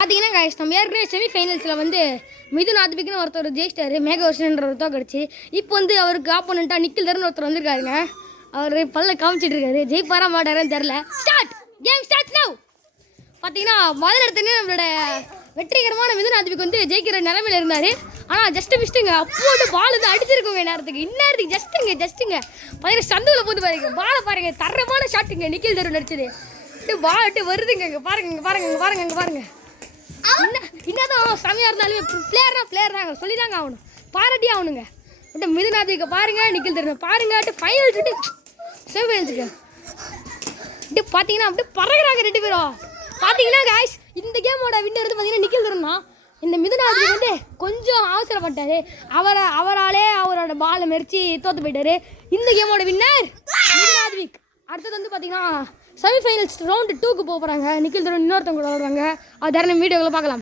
பார்த்தீங்கன்னா கைஸ் நம்ம ஏற்கனவே செமிஃபைனல்ஸில் வந்து மிதுன் ஆத்விக்னு ஒருத்தர் ஜெயிச்சிட்டாரு மேகவர்ஷன்ற ஒருத்தர் கிடச்சி இப்போ வந்து அவருக்கு ஆப்போனண்ட்டாக நிக்கில் தருன்னு ஒருத்தர் வந்திருக்காருங்க. அவர் பல்ல காமிச்சிட்டு இருக்காரு. ஜெயிப்பாரா மாட்டாருன்னு தெரில. Start game start now. பார்த்தீங்கன்னா முதல் இடத்துல நம்மளோட வெற்றிகரமான மிதுன் ஆத்விக் வந்து ஜெயிக்கிற நிலைமையில் இருந்தார். ஆனால் ஜஸ்ட்டு மிஸ்ட்டுங்க. அப்போது பால் வந்து அடிச்சிருக்கோங்க இந்நேரத்துக்கு ஜஸ்ட்டுங்க பார்த்தீங்கன்னா சந்துவில் போட்டு பாருங்க பாலை பாருங்க தரமான ஷாட்டுங்க நிக்கில் தரு நடிச்சது. பால் விட்டு வருதுங்க. இங்கே பாருங்க என்னதான் செமையாக இருந்தாலுமே பிளேயர் தாங்க சொல்லி தாங்க ஆகணும், பாராட்டி ஆகணுங்க. விட்டு மிதுன் ஆத்விக்கை பாருங்க, நிக்கில் தருண் பாருங்க. ஃபைனல்ஸ் விட்டு செமிஃபைனல்ஸுக்கு இப்படி பார்த்தீங்கன்னா அப்படியே பறகுறாங்க ரெண்டு பேரும். பார்த்தீங்கன்னா காய்ஸ் இந்த கேமோட வின்னர் வந்து பார்த்தீங்கன்னா நிக்கில் தருண் தான். இந்த மிதுன் ஆத்விக் வந்து கொஞ்சம் அவசரப்பட்டார். அவராலே அவரோட பாலை மெரிச்சு தோற்று போயிட்டாரு. இந்த கேமோட வின்னர் மிதுன் ஆத்விக். அடுத்தது வந்து பார்த்தீங்கன்னா செமிஃபைனல்ஸ் ரவுண்டு 2க்கு போகிறாங்க. நிக்கில் தருண் இன்னொருத்தவங்க கூட வருவாங்க. அது தர வீடியோவில் பார்க்கலாம்.